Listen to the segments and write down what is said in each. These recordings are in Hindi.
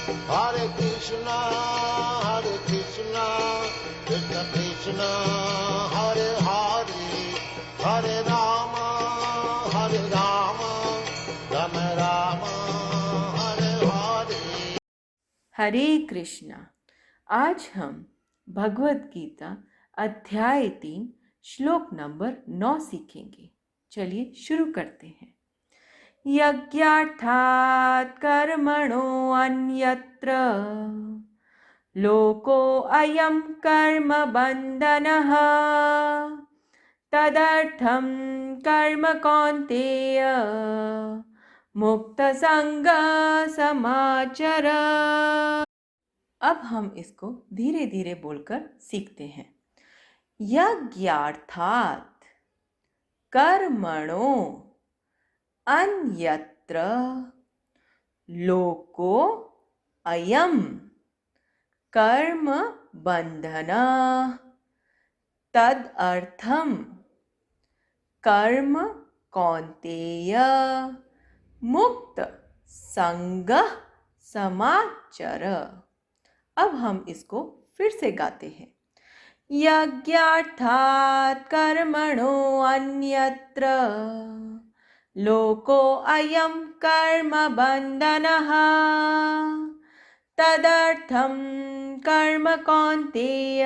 Hare Krishna, Krishna Krishna, Hare Hare, Hare Rama, Rama Rama, Hare Hare. हरे कृष्णा। आज हम भगवत गीता अध्याय 3 श्लोक नंबर 9 सीखेंगे। चलिए शुरू करते हैं। यज्ञार्थात् कर्मणो अन्यत्र लोको अयं कर्म बन्धनः तदर्थं कर्म कौन्तेय मुक्तसंगः समाचर। अब हम इसको धीरे धीरे बोलकर सीखते हैं। यज्ञार्थात् कर्मणो अन्यत्र लोको अयं कर्म बन्धनः तदर्थं कर्म कौन्तेय मुक्त संगः समाचर। अब हम इसको फिर से गाते हैं। यज्ञार्थात् कर्मणो अन्यत्र लोको अयं कर्म बन्धनः तदर्थं कर्म कौन्तेय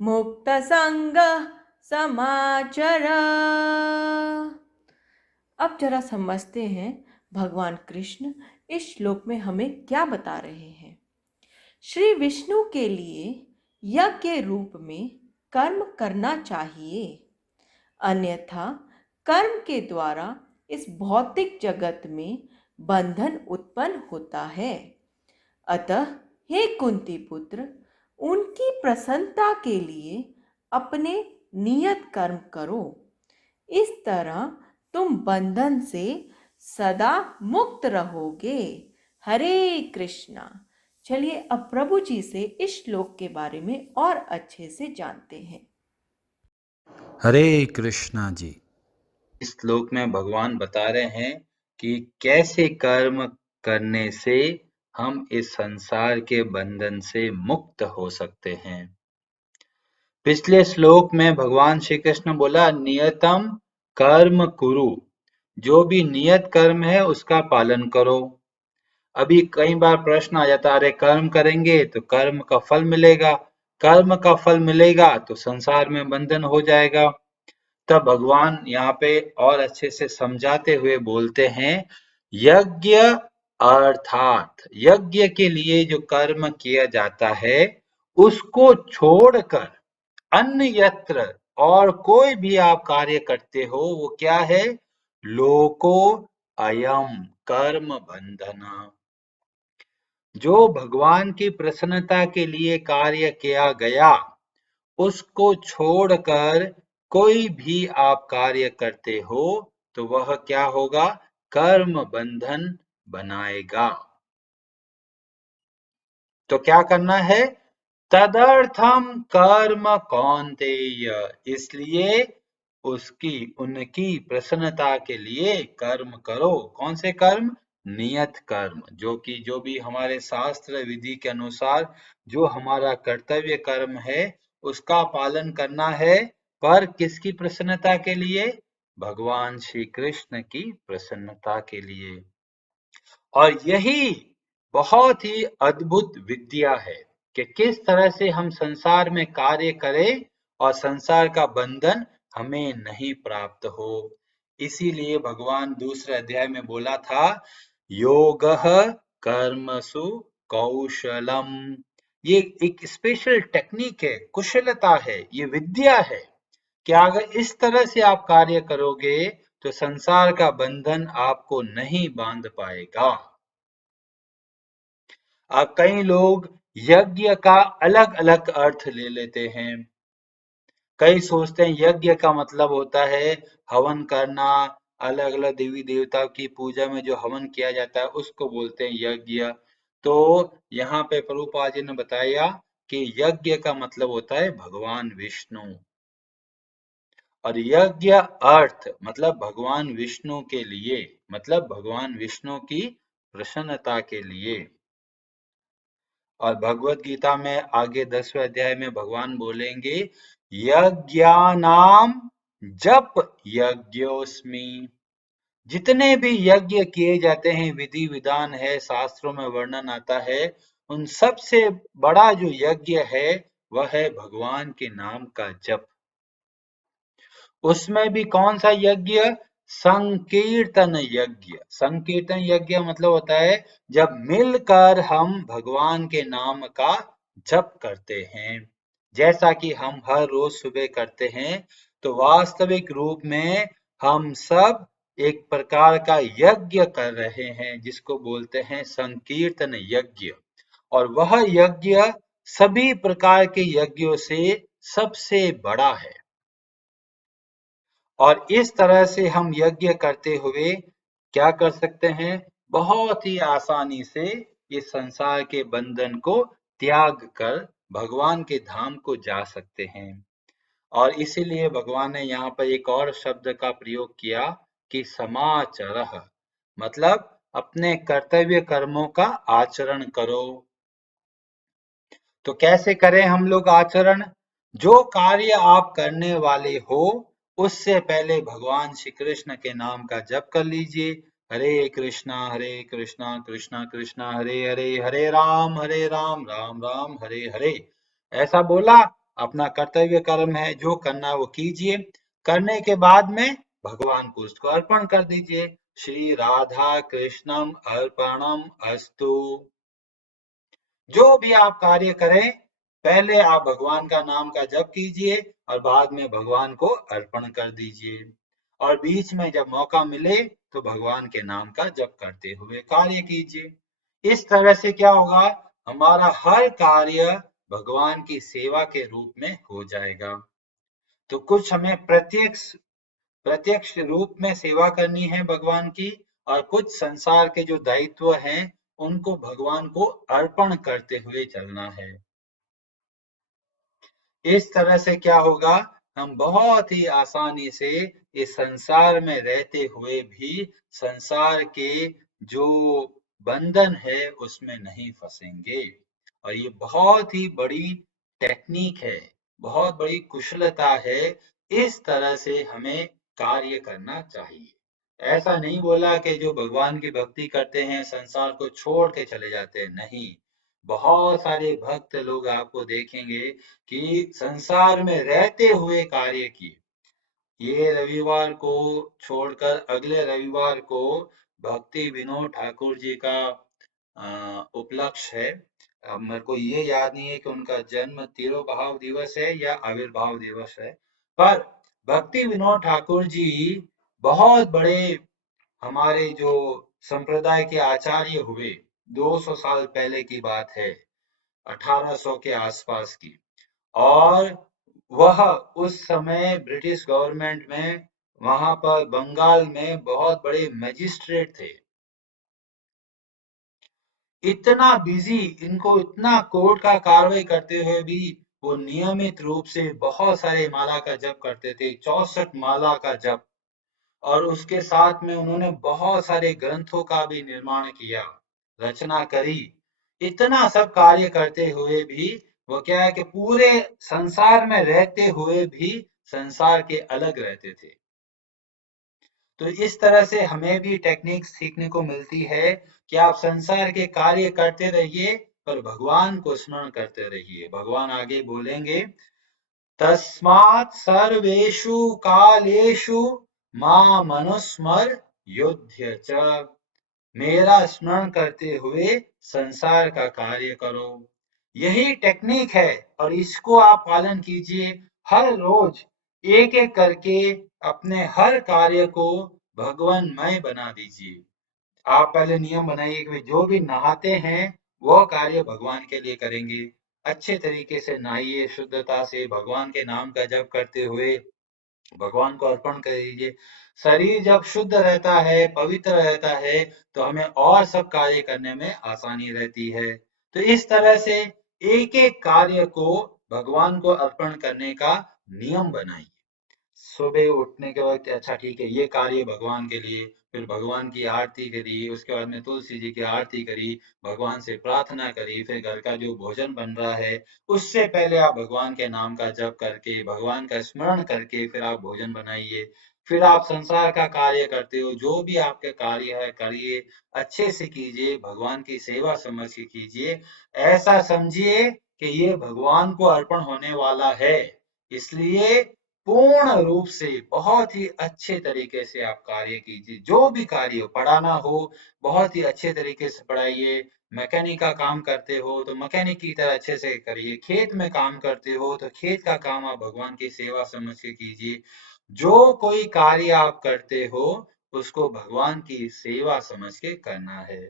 मुक्त संगः समाचर। अब जरा समझते हैं भगवान कृष्ण इस श्लोक में हमें क्या बता रहे हैं। श्री विष्णु के लिए यज्ञ के रूप में कर्म करना चाहिए, अन्यथा कर्म के द्वारा इस भौतिक जगत में बंधन उत्पन्न होता है। अतः हे कुंती पुत्र, उनकी प्रसन्नता के लिए अपने नियत कर्म करो। इस तरह तुम बंधन से सदा मुक्त रहोगे। हरे कृष्णा। चलिए अब प्रभु जी से इस श्लोक के बारे में और अच्छे से जानते हैं। हरे कृष्णा जी। इस श्लोक में भगवान बता रहे हैं कि कैसे कर्म करने से हम इस संसार के बंधन से मुक्त हो सकते हैं। पिछले श्लोक में भगवान श्री कृष्ण बोला नियतम कर्म कुरु, जो भी नियत कर्म है उसका पालन करो। अभी कई बार प्रश्न आ जाता है, अरे कर्म करेंगे तो कर्म का फल मिलेगा, कर्म का फल मिलेगा तो संसार में बंधन हो जाएगा। तब भगवान यहाँ पे और अच्छे से समझाते हुए बोलते हैं, यज्ञ अर्थात यज्ञ के लिए जो कर्म किया जाता है उसको छोड़कर अन्यत्र और कोई भी आप कार्य करते हो वो क्या है, लोको अयम कर्म बंधना। जो भगवान की प्रसन्नता के लिए कार्य किया गया उसको छोड़कर कोई भी आप कार्य करते हो तो वह क्या होगा, कर्म बंधन बनाएगा। तो क्या करना है, तदर्थम कर्म कौन्तेय, इसलिए उनकी प्रसन्नता के लिए कर्म करो। कौन से कर्म, नियत कर्म, जो भी हमारे शास्त्र विधि के अनुसार जो हमारा कर्तव्य कर्म है उसका पालन करना है। पर किसकी प्रसन्नता के लिए, भगवान श्री कृष्ण की प्रसन्नता के लिए। और यही बहुत ही अद्भुत विद्या है कि किस तरह से हम संसार में कार्य करें और संसार का बंधन हमें नहीं प्राप्त हो। इसीलिए भगवान दूसरे अध्याय में बोला था, योगः कर्मसु कौशलम। ये एक स्पेशल टेक्निक है, कुशलता है, ये विद्या है कि अगर इस तरह से आप कार्य करोगे तो संसार का बंधन आपको नहीं बांध पाएगा। कई लोग यज्ञ का अलग अलग अर्थ ले लेते हैं। कई सोचते हैं यज्ञ का मतलब होता है हवन करना, अलग अलग देवी देवता की पूजा में जो हवन किया जाता है उसको बोलते हैं यज्ञ। तो यहाँ पे प्रभुपाद जी ने बताया कि यज्ञ का मतलब होता है भगवान विष्णु, और यज्ञ अर्थ मतलब भगवान विष्णु के लिए, मतलब भगवान विष्णु की प्रसन्नता के लिए। और भगवत गीता में आगे 10वें अध्याय में भगवान बोलेंगे, यज्ञानाम जप यज्ञोस्मि। जितने भी यज्ञ किए जाते हैं, विधि विधान है, शास्त्रों में वर्णन आता है, उन सबसे बड़ा जो यज्ञ है वह है भगवान के नाम का जप। उसमें भी कौन सा यज्ञ? संकीर्तन यज्ञ। संकीर्तन यज्ञ मतलब होता है जब मिलकर हम भगवान के नाम का जप करते हैं, जैसा कि हम हर रोज सुबह करते हैं। तो वास्तविक रूप में हम सब एक प्रकार का यज्ञ कर रहे हैं, जिसको बोलते हैं संकीर्तन यज्ञ। और वह यज्ञ सभी प्रकार के यज्ञों से सबसे बड़ा है। और इस तरह से हम यज्ञ करते हुए क्या कर सकते हैं? बहुत ही आसानी से इस संसार के बंधन को त्याग कर भगवान के धाम को जा सकते हैं। और इसीलिए भगवान ने यहाँ पर एक और शब्द का प्रयोग किया कि समाचरः, मतलब अपने कर्तव्य कर्मों का आचरण करो। तो कैसे करें हम लोग आचरण? जो कार्य आप करने वाले हो उससे पहले भगवान श्री कृष्ण के नाम का जप कर लीजिए। हरे कृष्णा कृष्णा कृष्णा हरे हरे, हरे राम राम राम हरे हरे। ऐसा बोला, अपना कर्तव्य कर्म है, जो करना वो कीजिए। करने के बाद में भगवान को उसको अर्पण कर दीजिए। श्री राधा कृष्णम अर्पणम अस्तु। जो भी आप कार्य करें, पहले आप भगवान का नाम का जप कीजिए और बाद में भगवान को अर्पण कर दीजिए। और बीच में जब मौका मिले तो भगवान के नाम का जप करते हुए कार्य कीजिए। इस तरह से क्या होगा? हमारा हर कार्य भगवान की सेवा के रूप में हो जाएगा। तो कुछ हमें प्रत्यक्ष रूप में सेवा करनी है भगवान की, और कुछ संसार के जो दायित्व हैं उनको भगवान को अर्पण करते हुए चलना है। इस तरह से क्या होगा? हम बहुत ही आसानी से इस संसार में रहते हुए भी संसार के जो बंधन है उसमें नहीं फंसेंगे। और ये बहुत ही बड़ी टेक्निक है, बहुत बड़ी कुशलता है। इस तरह से हमें कार्य करना चाहिए। ऐसा नहीं बोला कि जो भगवान की भक्ति करते हैं संसार को छोड़ के चले जाते हैं, नहीं। बहुत सारे भक्त लोग आपको देखेंगे कि संसार में रहते हुए कार्य किए। ये रविवार को छोड़कर अगले रविवार को भक्ति विनोद ठाकुर जी का उपलक्ष्य है। अब मेरे को ये याद नहीं है कि उनका जन्म तिरुभाव दिवस है या आविर्भाव दिवस है, पर भक्ति विनोद ठाकुर जी बहुत बड़े हमारे जो संप्रदाय के आचार्य हुए। 200 साल पहले की बात है, 1800 के आसपास की। और वह उस समय ब्रिटिश गवर्नमेंट में वहां पर बंगाल में बहुत बड़े मजिस्ट्रेट थे। इतना बिजी, इनको इतना कोर्ट का कार्रवाई करते हुए भी वो नियमित रूप से बहुत सारे माला का जप करते थे, 64 माला का जप। और उसके साथ में उन्होंने बहुत सारे ग्रंथों का भी निर्माण किया, रचना करी। इतना सब कार्य करते हुए भी वो क्या है कि पूरे संसार में रहते हुए भी संसार के अलग रहते थे। तो इस तरह से हमें भी टेक्निक सीखने को मिलती है कि आप संसार के कार्य करते रहिए पर भगवान को स्मरण करते रहिए। भगवान आगे बोलेंगे, तस्मात् सर्वेषु कालेषु माम अनुस्मर युध्य च। मेरा स्मरण करते हुए संसार का कार्य करो। यही टेक्निक है और इसको आप पालन कीजिए। हर रोज एक एक करके अपने हर कार्य को भगवानमय बना दीजिए। आप पहले नियम बनाइए कि जो भी नहाते हैं वो कार्य भगवान के लिए करेंगे। अच्छे तरीके से नहाइए, शुद्धता से भगवान के नाम का जप करते हुए भगवान को अर्पण कर दीजिए। शरीर जब शुद्ध रहता है, पवित्र रहता है, तो हमें और सब कार्य करने में आसानी रहती है। तो इस तरह से एक एक कार्य को भगवान को अर्पण करने का नियम बनाइए। सुबह उठने के वक्त अच्छा ठीक है, ये कार्य भगवान के लिए, फिर भगवान की आरती करी, उसके बाद में तुलसी जी की आरती करी, भगवान से प्रार्थना करी, फिर घर का जो भोजन बन रहा है उससे पहले आप भगवान के नाम का जप करके, भगवान का स्मरण करके फिर आप भोजन बनाइए। फिर आप संसार का कार्य करते हो, जो भी आपके कार्य है करिए, अच्छे से कीजिए, भगवान की सेवा समझ के कीजिए। ऐसा समझिए कि ये भगवान को अर्पण होने वाला है, इसलिए पूर्ण रूप से बहुत ही अच्छे तरीके से आप कार्य कीजिए। जो भी कार्य हो, पढ़ाना हो बहुत ही अच्छे तरीके से पढ़ाइए, मैकेनिक का काम करते हो तो मैकेनिक की तरह अच्छे से करिए, खेत में काम करते हो तो खेत का काम आप भगवान की सेवा समझ के कीजिए। जो कोई कार्य आप करते हो उसको भगवान की सेवा समझ के करना है।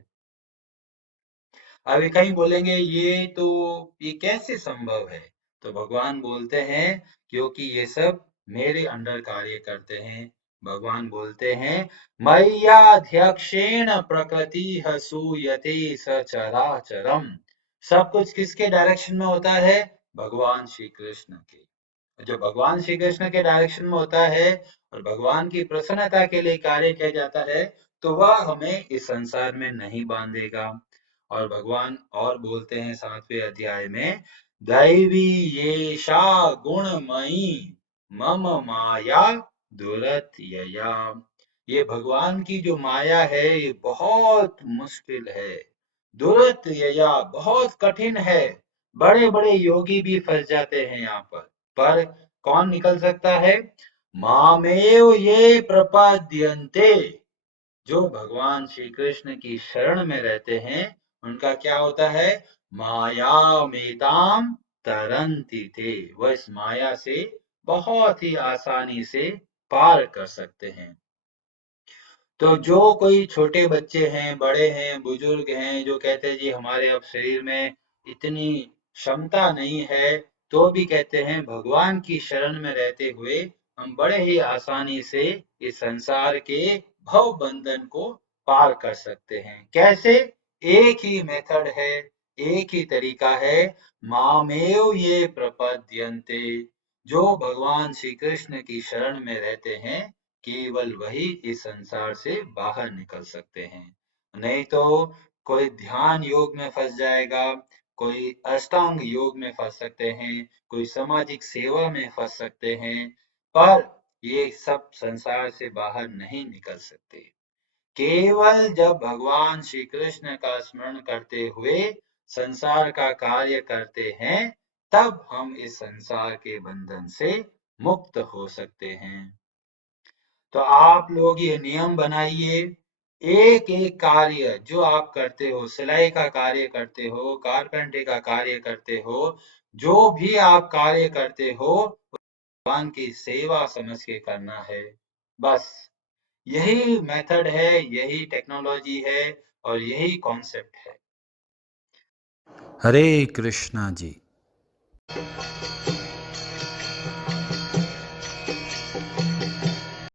अभी कहीं बोलेंगे ये कैसे संभव है? तो भगवान बोलते हैं क्योंकि ये सब मेरे अंडर कार्य करते हैं। भगवान बोलते हैं मय्याध्यक्षेण प्रकृति सूयते सचराचरम। सब कुछ किसके डायरेक्शन में होता है? भगवान श्री कृष्ण के। जो भगवान श्री कृष्ण के डायरेक्शन में होता है और भगवान की प्रसन्नता के लिए कार्य किया जाता है तो वह हमें इस संसार में नहीं बांधेगा। और भगवान और बोलते हैं 7वें अध्याय में दैवी येषा गुणमयी मम माया दुरत्यया। ये भगवान की जो माया है ये बहुत मुश्किल है, दुरत्यया बहुत कठिन है। बड़े बड़े योगी भी फंस जाते हैं यहाँ पर कौन निकल सकता है? मामेव ये प्रपद्यन्ते। जो भगवान श्री कृष्ण की शरण में रहते हैं उनका क्या होता है? मायामेताम तरन्ति ते। वह इस माया से बहुत ही आसानी से पार कर सकते हैं। तो जो कोई छोटे बच्चे हैं, बड़े हैं, बुजुर्ग हैं जो कहते हैं जी हमारे अब शरीर में इतनी क्षमता नहीं है, तो भी कहते हैं भगवान की शरण में रहते हुए हम बड़े ही आसानी से इस संसार के भव बंधन को पार कर सकते हैं। कैसे? एक ही मेथड है, एक ही तरीका है, मामेव ये प्रपद्यन्ते। जो भगवान श्री कृष्ण की शरण में रहते हैं केवल वही इस संसार से बाहर निकल सकते हैं। नहीं तो कोई ध्यान योग में फंस जाएगा, कोई अष्टांग योग में फंस सकते हैं, कोई सामाजिक सेवा में फंस सकते हैं, पर ये सब संसार से बाहर नहीं निकल सकते। केवल जब भगवान श्री कृष्ण का स्मरण करते हुए संसार का कार्य करते हैं तब हम इस संसार के बंधन से मुक्त हो सकते हैं। तो आप लोग ये नियम बनाइए, एक एक कार्य जो आप करते हो, सिलाई का कार्य करते हो, कारपेंटर का कार्य करते हो, जो भी आप कार्य करते हो भगवान की सेवा समझ के करना है। बस यही मेथड है, यही टेक्नोलॉजी है और यही कॉन्सेप्ट है। हरे कृष्णा जी।